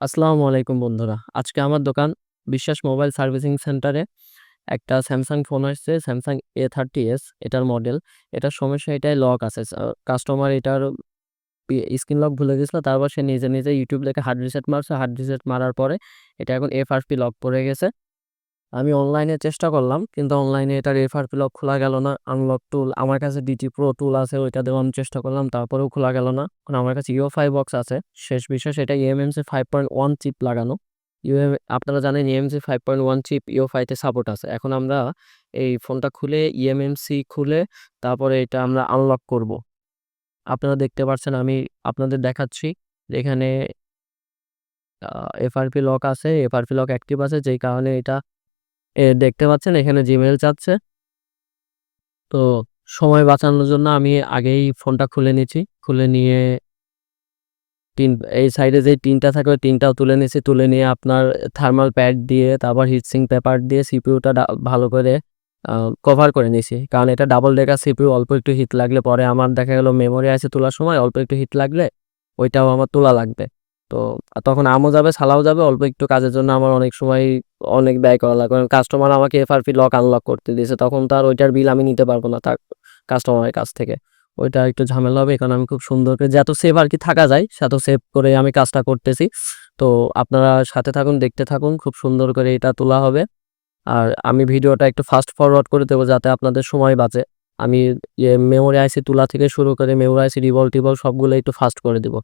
আসসালামু আলাইকুম বন্ধুরা। আজকে আমার দোকান বিশ্বাস মোবাইল সার্ভিসিং সেন্টারে একটা Samsung ফোন আসছে Samsung A30s এটার মডেল। এটার সমস্যা এটাই লক আছে। কাস্টমার এটার স্ক্রিন লক ভুলে গেছিল। তারপর সে নিজে YouTube লিখে হার্ড রিসেট মারছে। হার্ড রিসেট মারার পরে এটা এখন FRP লক পড়ে গেছে। আমি অনলাইনে চেষ্টা করলাম কিন্তু অনলাইনে এটার FRP লক খোলা গেল না। আনলক টুল আমার কাছে DT Pro টুল আছে, ওইটা দিয়েও আমি চেষ্টা করলাম, তারপরেও খোলা গেল না। কারণ আমার কাছে UEFI বক্স আছে। শেষ বিষয় সেটা eMMC 5.1 চিপ লাগানো। আপনারা জানেন eMMC 5.1 চিপ UEFI তে সাপোর্ট আছে। এখন আমরা এই ফোনটা খুলে eMMC খুলে তারপরে এটা আমরা আনলক করব। আপনারা দেখতে পাচ্ছেন, আমি আপনাদের দেখাচ্ছি। এখানে FRP লক আছে, FRP লক অ্যাক্টিভ আছে, যেই কারণে এটা দেখতে পাচ্ছেন এখানে জিমেইল চাচ্ছে। তো সময় বাঁচানোর জন্য আমি আগেই ফোনটা খুলে নিচ্ছি। খুলে নিয়ে এই সাইডে যে টিনটা থাকে ওই টিনটাও তুলে নিয়েছি। তুলে নিয়ে আপনার থার্মাল প্যাড দিয়ে তারপর হিটসিঙ্ক পেপার দিয়ে সিপিইউটা ভালো করে কভার করে নিয়েছি। কারণ এটা ডাবল ডেকার সিপিইউ, অল্প একটু হিট লাগলে পরে আমার দেখা গেল মেমোরি আছে তোলার সময় অল্প একটু হিট লাগলে ওইটাও আমার তোলা লাগবে। তো তখন আমও যাবে ছালাও যাবে, অল্প একটু কাজের জন্য আমার অনেক সময় অনেক ব্যয় করা লাগবে। কারণ কাস্টমার আমাকে FRP লক আনলক করতে দিয়েছে, তখন তো আর ওইটার বিল আমি নিতে পারবো না তার কাস্টমারের কাছ থেকে। ওইটা একটু ঝামেলা হবে। কারণ আমি খুব সুন্দর করে যত সেভ আর কি থাকা যায় তত সেভ করে আমি কাজটা করতেছি। তো আপনারা সাথে থাকুন, দেখতে থাকুন, খুব সুন্দর করে এটা তোলা হবে। আর আমি ভিডিওটা একটু ফাস্ট ফরওয়ার্ড করে দেবো যাতে আপনাদের সময় বাঁচে। আমি মেমোরি আইসি তোলা থেকে শুরু করে মেমোরি আইসি রিভলভ টিভলভ সবগুলো একটু ফাস্ট করে দেবো।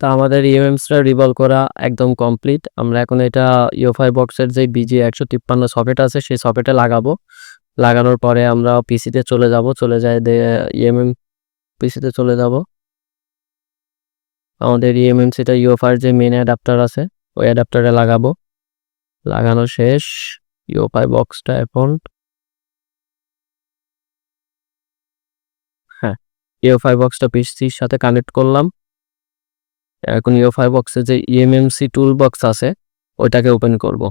তা আমাদের ইএমএমসটা রিভলভ করা একদম কমপ্লিট। আমরা এখন এটা ইউএফআই বক্সের যে BG153 সকেট আছে সেই সকেটে লাগাবো। লাগানোর পরে আমরা পিসিতে চলে যাব, চলে যাই ইএমএম পিসিতে চলে যাব। আমাদের ইএমএমসিটা ইউএফআই যে মেন অ্যাডাপ্টার আছে ওই অ্যাডাপ্টারে লাগাবো। লাগানো শেষ। ইউএফআই বক্সটা এখন হ্যাঁ ইউএফআই বক্সটা পিসির সাথে কানেক্ট করলাম। এখন ইউএফআই বক্সে যে ইএমএমসি টুল বক্স আছে ওইটাকে ওপেন করব।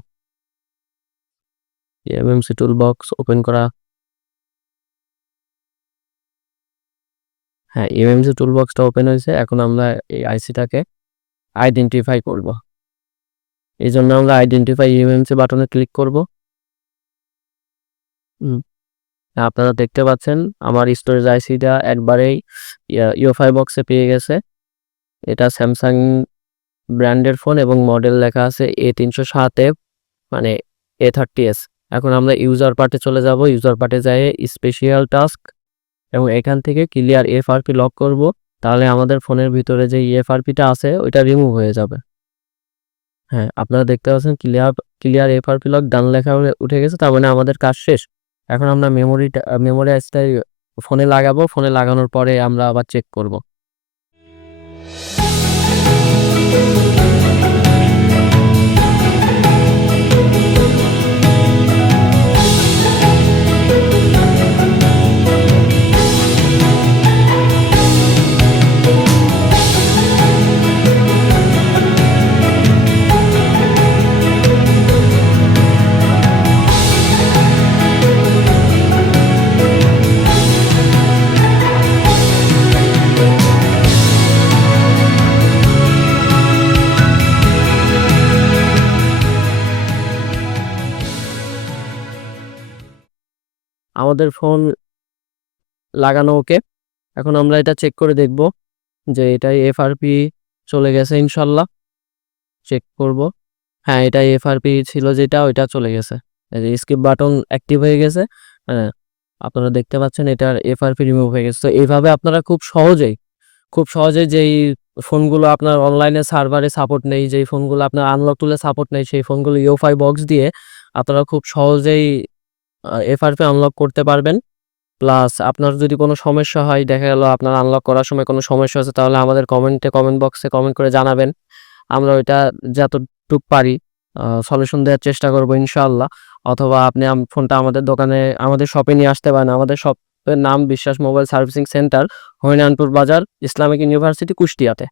ইএমএমসি টুল বক্স ওপেন করা। হ্যাঁ ইএমএমসি টুল বক্সটা ওপেন হয়েছে। এখন আমরা এই আইসিটাকে আইডেন্টিফাই করব। এই জন্য আমরা আইডেন্টিফাই ইএমএমসি বাটনে ক্লিক করব। আপনারা দেখতে পাচ্ছেন আমার স্টোরেজ আইসিটা একবারেই ইউএফআই বক্সে পেয়ে গেছে। এটা স্যামসাং ব্র্যান্ডের ফোন এবং মডেল লেখা আছে A307F মানে A30s। এখন আমরা ইউজার পার্টে চলে যাব। ইউজার পার্টে যাই স্পেশাল টাস্ক এবং এখান থেকে ক্লিয়ার এফআরপি লক করব। তাহলে আমাদের ফোনের ভিতরে যে এফআরপিটা আছে ওইটা রিমুভ হয়ে যাবে। হ্যাঁ আপনারা দেখতে পাচ্ছেন ক্লিয়ার এফআরপি লক ডান লেখা উঠে গেছে, তার মানে আমাদের কাজ শেষ। এখন আমরা মেমোরি আইসিটা ফোনে লাগাবো। ফোনে লাগানোর পরে আমরা আবার চেক করব। আমাদের ফোন লাগানো ওকে। এখন আমরা এটা চেক করে দেখব যে এটাই এফআরপি চলে গেছে ইনশাল্লাহ। চেক করব। হ্যাঁ এটা এফআরপি ছিল যেটা ওইটা চলে গেছে। এই যে স্কিপ বাটন অ্যাক্টিভ হয়ে গেছে। হ্যাঁ আপনারা দেখতে পাচ্ছেন এটার এফআরপি রিমুভ হয়ে গেছে। তো এইভাবে আপনারা খুব সহজেই যেই ফোনগুলো আপনার অনলাইনে সার্ভারে সাপোর্ট নেই, যেই ফোনগুলো আপনার আনলক টুলে সাপোর্ট নেই, সেই ফোনগুলো ইউএফআই বক্স দিয়ে আপনারা খুব সহজেই এফআরপি আনলক করতে পারবেন। প্লাস আপনার যদি কোনো সমস্যা হয়, দেখা গেল আপনার আনলক করার সময় কোনো সমস্যা হচ্ছে, তাহলে আমাদের কমেন্ট বক্সে কমেন্ট করে জানাবেন। আমরা ওইটা যতটুক পারি সলিউশন দেওয়ার চেষ্টা করব ইনশাআল্লাহ। অথবা আপনি ফোনটা আমাদের শপে নিয়ে আসতে পারেন। আমাদের শপের নাম বিশ্বাস মোবাইল সার্ভিসিং সেন্টার, হরিনানপুর বাজার, ইসলামিক ইউনিভার্সিটি, কুষ্টিয়াতে।